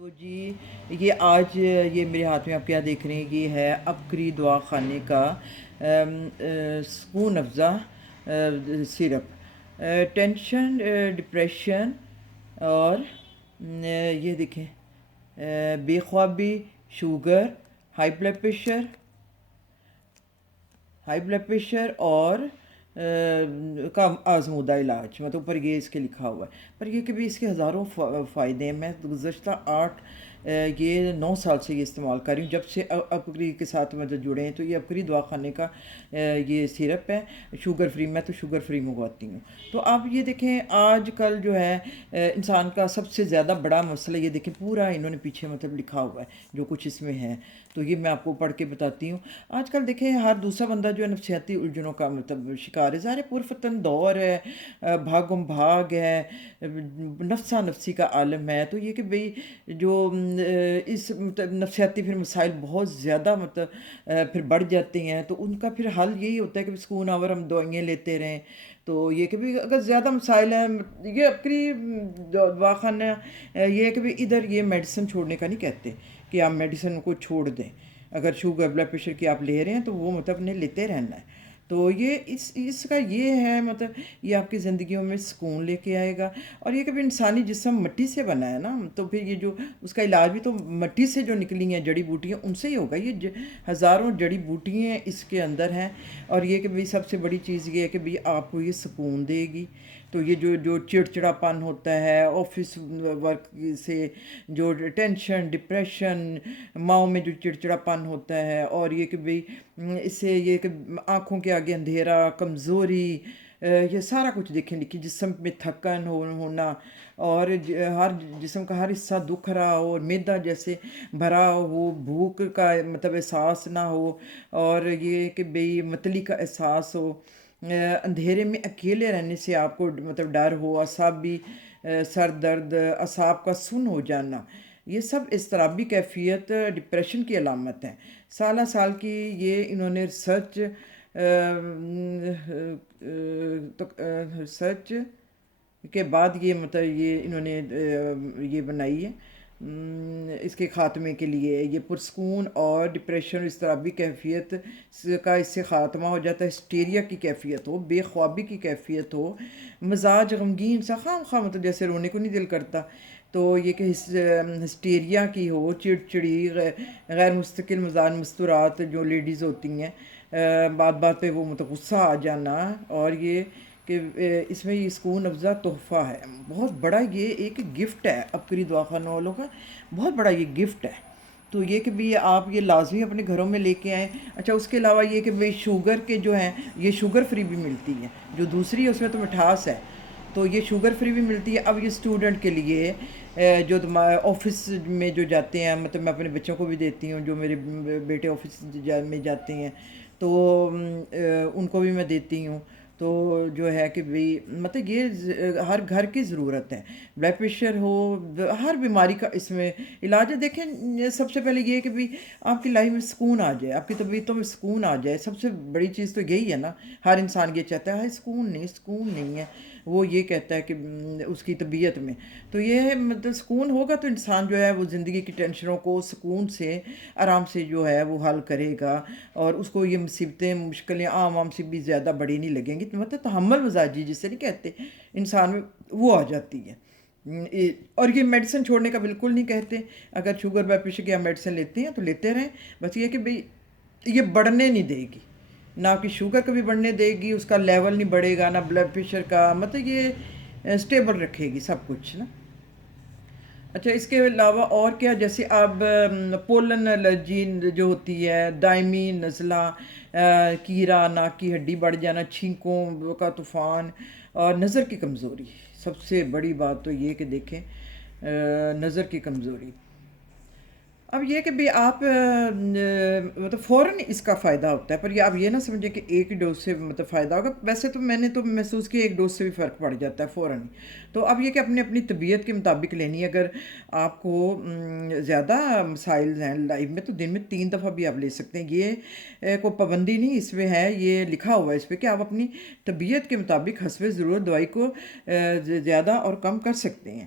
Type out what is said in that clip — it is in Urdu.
تو جی، یہ آج یہ میرے ہاتھ میں آپ کیا دیکھ رہے ہیں، یہ ہے عبقری دوا خانے کا سکون افزا سیرپ ٹینشن، ڈپریشن اور یہ دیکھیں، بے خوابی، شوگر، ہائی بلڈ پریشر، اور کا آزمودہ علاج، مطلب اوپر یہ اس کے لکھا ہوا ہے، پر یہ کہ بھی اس کے ہزاروں فائدے ہیں۔ میں گزشتہ 9 سال سے یہ استعمال کر رہی ہوں، جب سے عبقری کے ساتھ مطلب جڑے ہیں۔ تو یہ عبقری دواخانے کا یہ سیرپ ہے، شوگر فری۔ میں تو شوگر فری منگواتی ہوں۔ تو آپ یہ دیکھیں، آج کل جو ہے انسان کا سب سے زیادہ بڑا مسئلہ، یہ دیکھیں پورا انہوں نے پیچھے مطلب لکھا ہوا ہے جو کچھ اس میں ہے، تو یہ میں آپ کو پڑھ کے بتاتی ہوں۔ آج کل دیکھیں ہر دوسرا بندہ جو ہے نفسیاتی الجھنوں کا مطلب شکار ہے۔ ظاہر پرفتن دور ہے، بھاگم بھاگ ہے، نفسا نفسی کا عالم ہے۔ تو یہ کہ بھئی جو اس مطلب نفسیاتی پھر مسائل بہت زیادہ مطلب پھر بڑھ جاتے ہیں، تو ان کا پھر حل یہی ہوتا ہے کہ سکون آور ہم دوائیاں لیتے رہیں۔ تو یہ کہ بھی اگر زیادہ مسائل ہیں، یہ عبقری دواخانہ یہ ہے کہ بھی ادھر یہ میڈیسن چھوڑنے کا نہیں کہتے کہ آپ میڈیسن کو چھوڑ دیں۔ اگر شوگر بلڈ پریشر کی آپ لے رہے ہیں تو وہ مطلب نے لیتے رہنا ہے۔ تو یہ اس کا یہ ہے مطلب یہ آپ کی زندگیوں میں سکون لے کے آئے گا۔ اور یہ کہ بھی انسانی جسم مٹی سے بنا ہے نا، تو پھر یہ جو اس کا علاج بھی تو مٹی سے جو نکلی ہیں جڑی بوٹیاں ان سے ہی ہوگا۔ یہ ہزاروں جڑی بوٹیاں اس کے اندر ہیں، اور یہ کہ بھی سب سے بڑی چیز یہ ہے کہ بھی آپ کو یہ سکون دے گی۔ تو یہ جو چڑچڑاپن ہوتا ہے آفس ورک سے، جو ٹینشن، ڈپریشن، ماؤں میں جو چڑچڑاپن ہوتا ہے، اور یہ کہ بھئی اس سے یہ کہ آنکھوں کے آگے اندھیرا، کمزوری، یہ سارا کچھ دیکھیں لکھی، جسم میں تھکن ہونا، اور ہر جسم کا ہر حصہ دکھ رہا ہو، اور میدا جیسے بھرا ہو، بھوک کا مطلب احساس نہ ہو، اور یہ کہ بھئی متلی کا احساس ہو، اندھیرے میں اکیلے رہنے سے آپ کو مطلب ڈر ہو، اعصابی سر درد، اعصاب کا سن ہو جانا، یہ سب اضطرابی کیفیت ڈپریشن کی علامت ہیں۔ سالہ سال کی یہ انہوں نے ریسرچ کے بعد یہ مطلب یہ انہوں نے یہ بنائی ہے اس کے خاتمے کے لیے۔ یہ پرسکون اور ڈپریشن، اضطرابی کیفیت کا اس سے خاتمہ ہو جاتا ہے۔ ہسٹیریا کی کیفیت ہو، بے خوابی کی کیفیت ہو، مزاج غمگین سا خواہ مخواہ مطلب جیسے رونے کو نہیں دل کرتا، تو یہ کہ ہسٹیریا کی ہو، چڑچڑی، غیر مستقل مزاج مستورات جو لیڈیز ہوتی ہیں، بات بات پہ وہ مطلب غصہ آ جانا، اور یہ کہ اس میں یہ سکون افزا تحفہ ہے بہت بڑا، یہ ایک گفٹ ہے عبقری دواخانوں والوں کا، بہت بڑا یہ گفٹ ہے۔ تو یہ کہ بھی آپ یہ لازمی اپنے گھروں میں لے کے آئیں۔ اچھا، اس کے علاوہ یہ کہ بھئی شوگر کے جو ہیں یہ شوگر فری بھی ملتی ہے، جو دوسری ہے اس میں تو مٹھاس ہے، تو یہ شوگر فری بھی ملتی ہے۔ اب یہ اسٹوڈنٹ کے لیے جو آفس میں جو جاتے ہیں، مطلب میں اپنے بچوں کو بھی دیتی ہوں، جو میرے بیٹے آفس میں جاتے ہیں تو ان کو بھی میں دیتی ہوں۔ تو جو ہے کہ بھئی مطلب یہ ہر گھر کی ضرورت ہے۔ بلڈ پریشر ہو، ہر بیماری کا اس میں علاج ہے۔ دیکھیں سب سے پہلے یہ ہے کہ بھی آپ کی لائف میں سکون آ جائے، آپ کی طبیعتوں میں سکون آ جائے، سب سے بڑی چیز تو یہی ہے نا۔ ہر انسان یہ چاہتا ہے سکون نہیں ہے، وہ یہ کہتا ہے کہ اس کی طبیعت میں تو یہ ہے مطلب سکون ہوگا تو انسان جو ہے وہ زندگی کی ٹینشنوں کو سکون سے آرام سے جو ہے وہ حل کرے گا، اور اس کو یہ مصیبتیں مشکلیں عام سے بھی زیادہ بڑی نہیں لگیں گی۔ مطلب تحمل مزاجی جسے نہیں کہتے انسان میں، وہ آ جاتی ہے۔ اور یہ میڈیسن چھوڑنے کا بالکل نہیں کہتے۔ اگر شوگر بلڈ پریشر کی آپ میڈیسن لیتے ہیں تو لیتے رہیں، بس یہ کہ بھئی یہ بڑھنے نہیں دے گی، نہ کہ شوگر کبھی بڑھنے دے گی، اس کا لیول نہیں بڑھے گا، نہ بلڈ پریشر کا، مطلب یہ سٹیبل رکھے گی سب کچھ نا۔ اچھا، اس کے علاوہ اور کیا، جیسے اب پولن الرجی جو ہوتی ہے، دائمی نزلہ، کیڑا، ناک کی ہڈی بڑھ جانا، چھینکوں کا طوفان، اور نظر کی کمزوری، سب سے بڑی بات تو یہ کہ دیکھیں نظر کی کمزوری۔ اب یہ کہ بھی آپ مطلب فوراً اس کا فائدہ ہوتا ہے، پر یہ آپ یہ نہ سمجھیں کہ ایک ڈوز سے مطلب فائدہ ہوگا۔ ویسے تو میں نے تو محسوس کیا ایک ڈوز سے بھی فرق پڑ جاتا ہے فوراً۔ تو اب یہ کہ اپنی طبیعت کے مطابق لینی ہے۔ اگر آپ کو زیادہ مسائل ہیں لائف میں تو دن میں 3 دفعہ بھی آپ لے سکتے ہیں، یہ کوئی پابندی نہیں اس میں ہے، یہ لکھا ہوا ہے اس پہ کہ آپ اپنی طبیعت کے مطابق حسب ضرورت دوائی کو زیادہ اور کم کر سکتے ہیں۔